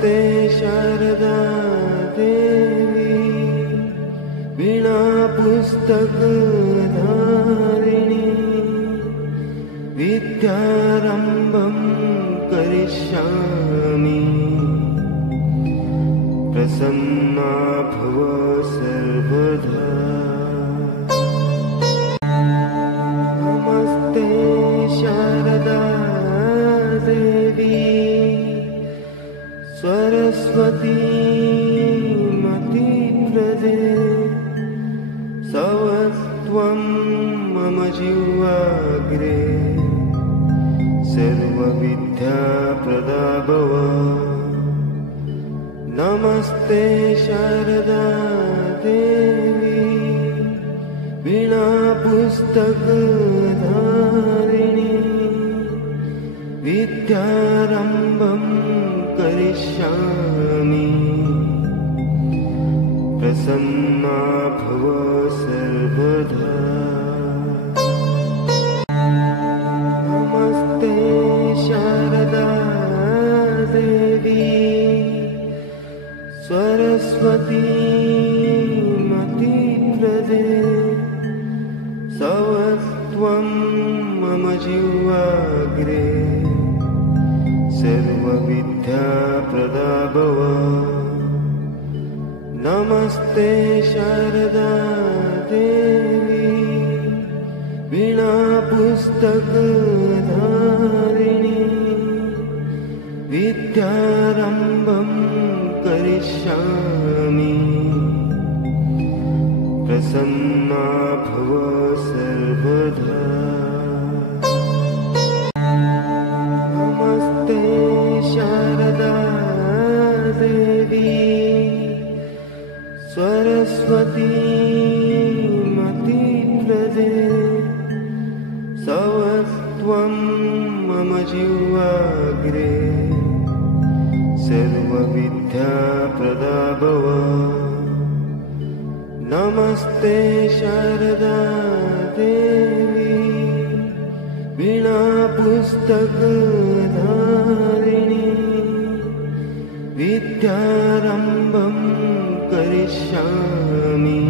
नमस्ते शारदा देवी वीणा पुस्तकधारिणी विद्यारम्भं करिष्यामि प्रसन्ना भव सर्वदा। नमस्ते शारदा देवी सरस्वती मतिप्रदे सवस्त्वं मम जीवाग्रे सर्वविद्याप्रदा भव। नमस्ते शारदा देवी वीणा पुस्तकधारिणी विद्यारम्भं करिष्यामि प्रसन्ना भव सर्वदा। नमस्ते शारदा देवी सरस्वती मतिप्रदे सवस्त्वं मम जीवाग्रे सर्वविद्याप्रदा भव। नमस्ते शारदा देवी वीणा पुस्तकधारिणी विद्यारम्भं करिष्यामि प्रसन्ना भव सर्वदा। नमस्ते शारदा देवी सरस्वती मतिप्रदे सवस्त्वं मम जीवाग्रे सर्वविद्याप्रदा भव। नमस्ते शारदा देवी वीणा पुस्तकधारिणी विद्यारम्भं करिष्यामि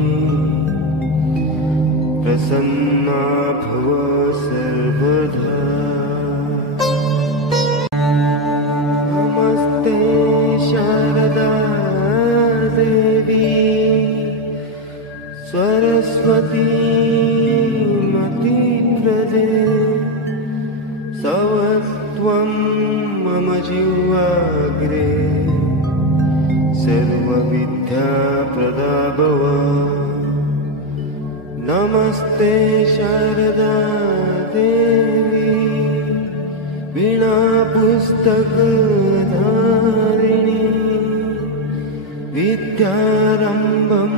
प्रसन्ना भव सर्वदा। नमस्ते शारदा देवी सरस्वती मतिप्रदे सवस्त्वं मम जीवाग्रे सर्वविद्याप्रदा भव। नमस्ते शारदा देवी वीणा पुस्तकधारिणी विद्यारम्भं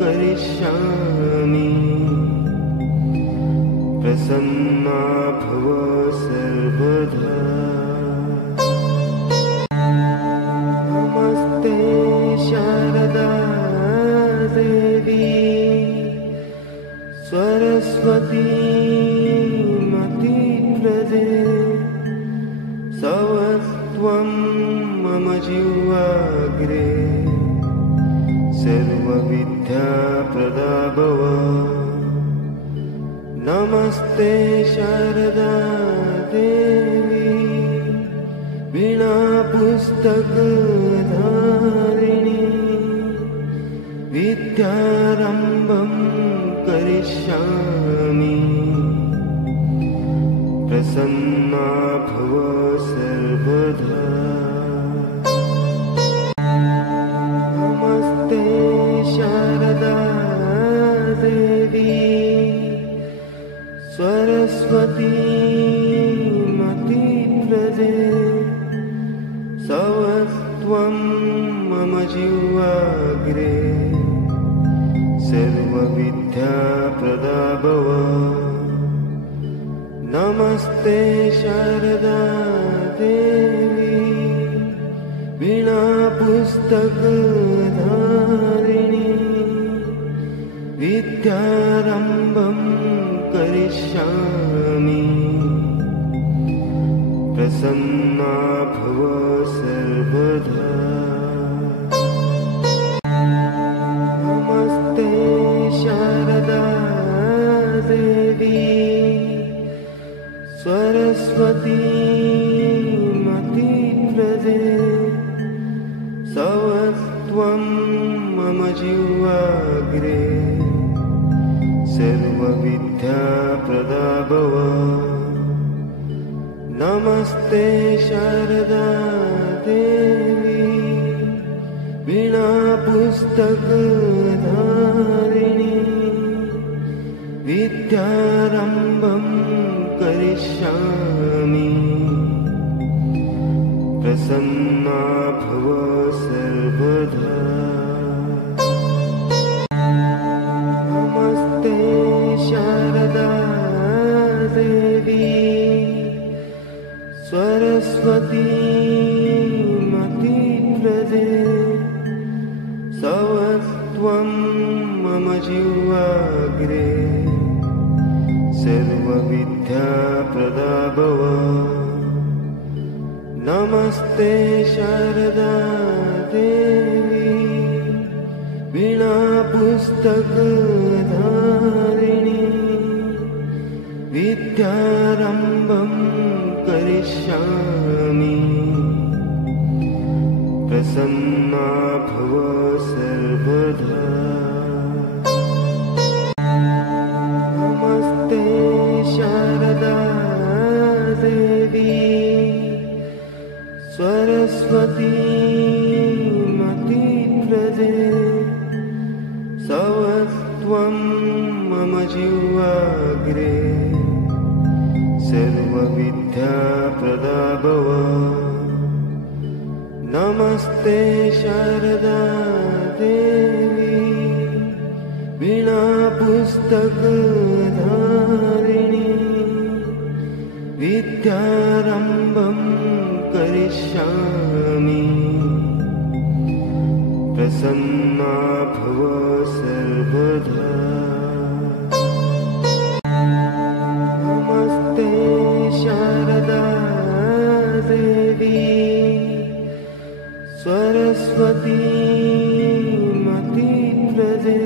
करिष्यामि प्रसन्ना भव सर्वदा। नमस्ते शारदा देवी सरस्वती मतिप्रदे सवस्त्वं मम जीवाग्रे सर्वविद्याप्रदा भव। नमस्ते शारदा देवी वीणा पुस्तकधारिणी विद्यारम्भं करिष्यामि प्रसन्ना भव सर्वदा। नमस्ते शारदा देवी सरस्वती मतिप्रदे सवस्त्वं मम जीवाग्रे सर्वविद्याप्रदा भव। नमस्ते शारदा देवी वीणा पुस्तकधारिणी विद्यारम्भं करिष्यामि प्रसन्ना भव सर्वदा। सर्वदा। नमस्ते शारदा देवी सरस्वती मतिप्रदे सवस्त्वं मम जीवाग्रे सर्वविद्याप्रदा भव। नमस्ते शारदा देवी वीणा पुस्तकधारिणी विद्यारम्भं करिष्यामि प्रसन्ना भव सर्वदा। नमस्ते शारदा देवी सरस्वती मतिप्रदे सवस्त्वं मम जीवाग्रे सर्वविद्याप्रदा भव। नमस्ते शारदा देवी वीणा पुस्तकधारिणी विद्यारम्भं करिष्यामि प्रसन्ना भव सर्वदा। नमस्ते शारदा देवी सरस्वती मतिप्रदे सवस्त्वं मम जीवाग्रे सर्वविद्याप्रदा भव। नमस्ते शारदा देवी वीणा पुस्तकधारिणी विद्यारम्भं करिष्यामि प्रसन्ना भव सर्वदा। नमस्ते शारदा देवी सरस्वती मतिप्रदे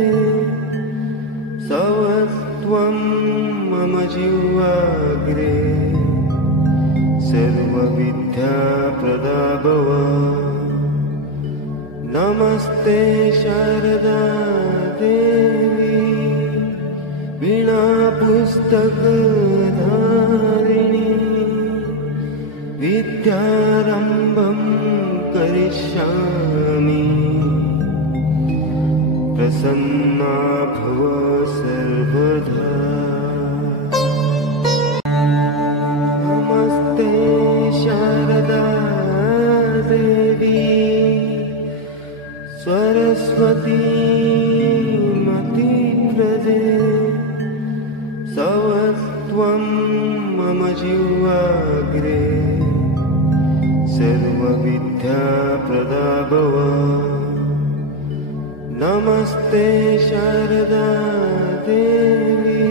सवस्त्वं मम जीवाग्रे सर्वविद्याप्रदा भव। नमस्ते शारदा देवी वीणा पुस्तकधारिणी विद्यारम्भं करिष्यामि प्रसन्ना भव सर्वदा। नमस्ते शारदा देवी सरस्वती मतिप्रदे सवस्त्वं मम जीवाग्रे सर्वविद्याप्रदा भव। नमस्ते शारदा देवी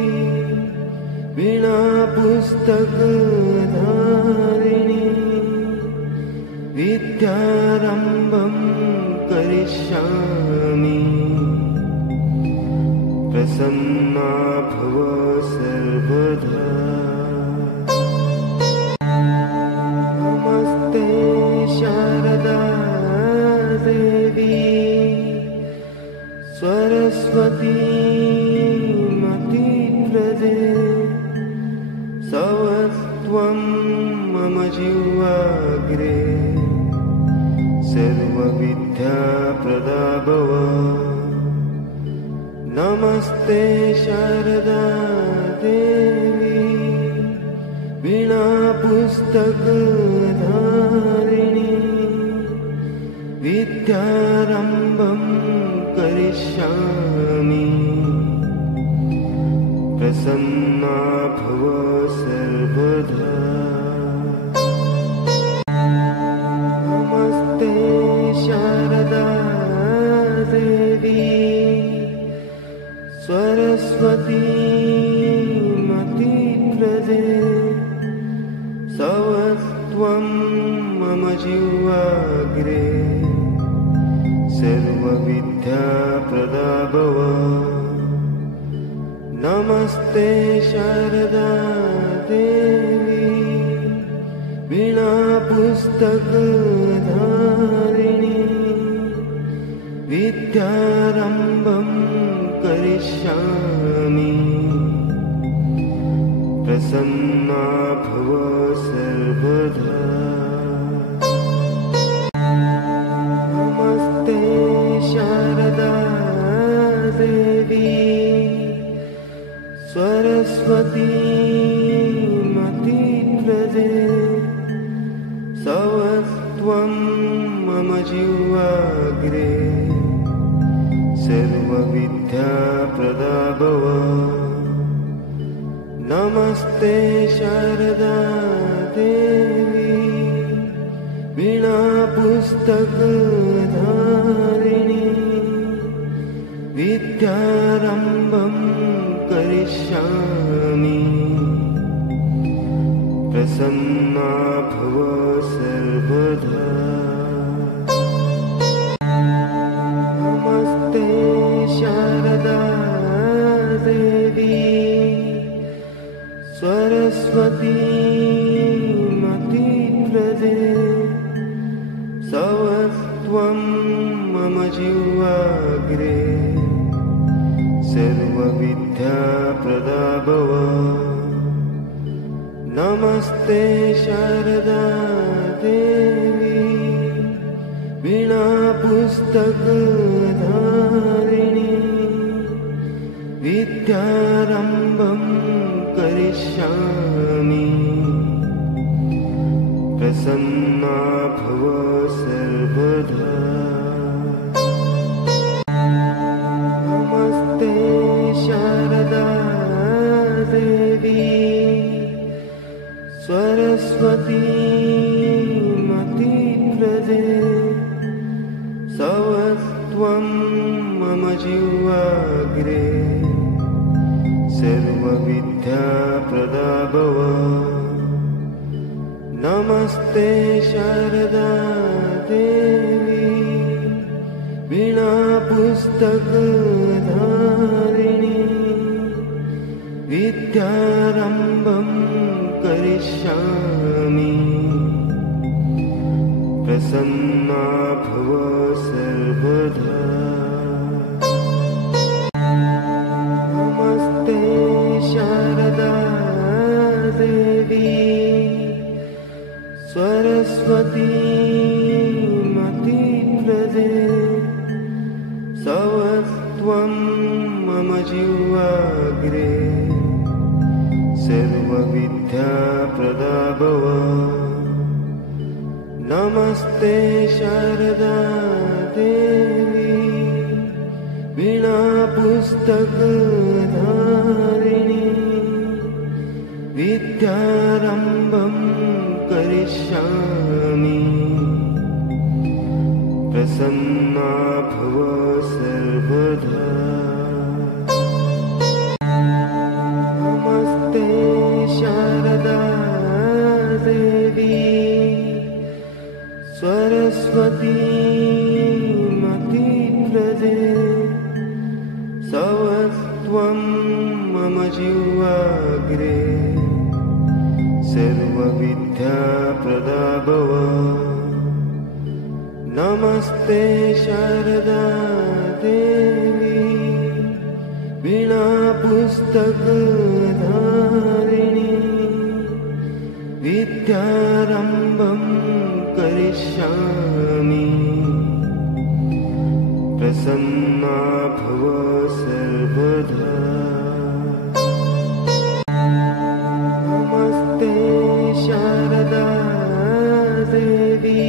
वीणा पुस्तकधारिणी विद्यारम्भं करिष्यामि प्रसन्ना भव सर्वदा। नमस्ते शारदा देवी सरस्वती मतिप्रदे सवस्त्वं मम जीवाग्रे सर्वविद्याप्रदा भव। नमस्ते शारदा देवी वीणा पुस्तकधारिणी विद्यारम्भं करिष्यामि प्रसन्ना भव सर्वदा। नमस्ते शारदा देवी सरस्वती मतिप्रदे सवस्त्वं मम जीवाग्रे सर्वविद्याप्रदा भव। नमस्ते शारदा देवी वीणापुस्तकधारिणी विद्यारम्भं करिष्यामि। प्रसन्ना भव सर्वदा। नमस्ते शारदा देवी सरस्वती मतिप्रदे सवस्त्वं मम जीवाग्रे सर्वविद्याप्रदा भव। नमस्ते शारदा देवी वीणापुस्तकधारिणी विद्यारम्भं करिष्यामि। प्रसन्ना भव सर्वदा। नमस्ते शारदा देवी सरस्वती मतिप्रदे सवस्त्वं मम जीवाग्रे सर्वविद्याप्रदा भव। नमस्ते शारदा देवी वीणापुस्तकधारिणी विद्यारम्भं करिष्यामि। प्रसन्ना भव सर्वदा। नमस्ते शारदा देवी सरस्वती मतिप्रदे सवस्त्वं मम जीवाग्रे सर्वविद्याप्रदा भव। नमस्ते शारदा देवी वीणापुस्तकधारिणी विद्यारम्भं करिष्यामि। प्रसन्ना भव सर्वदा। नमस्ते शारदा देवी सरस्वती मतिप्रदे सवस्त्वं मम जीवाग्रे सर्वविद्याप्रदा भव। नमस्ते शारदा देवी वीणापुस्तकधारिणी विद्यारम्भं करिष्यामि। प्रसन्ना भव सर्वदा। नमस्ते शारदा देवी सरस्वती मतिप्रदे सवस्त्वं मम जीवाग्रे सर्वविद्याप्रदा भव। नमस्ते शारदा देवी वीणापुस्तकधारिणी विद्यारम्भं करिष्यामि। प्रसन्ना भव सर्वदा। नमस्ते शारदा देवी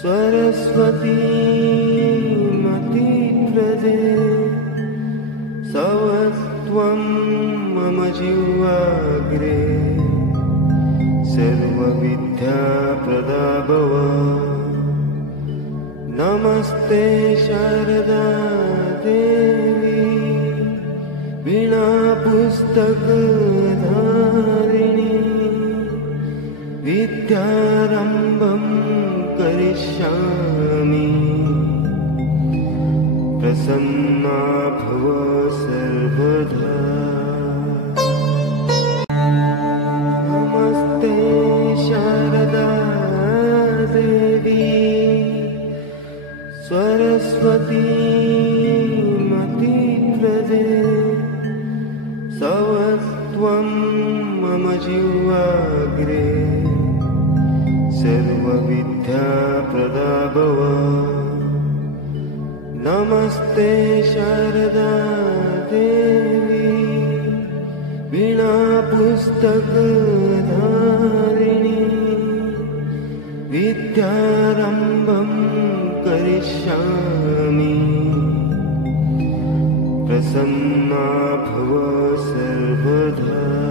सरस्वती मतिप्रदे सवस्त्वं मम जीवाग्रे सर्वविद्याप्रदा भव। नमस्ते शारदा देवी वीणापुस्तकधारिणी विद्यारम्भं करिष्यामि। प्रसन्ना भव सर्वदा। नमस्ते शारदा देवी सरस्वती मतिप्रदे सवस्त्वं मम जीवाग्रे सर्वविद्याप्रदा भव। नमस्ते शारदा देवी वीणा पुस्तकधारिणी विद्यारम्भं करिष्यामि प्रसन्ना भव सर्वदा।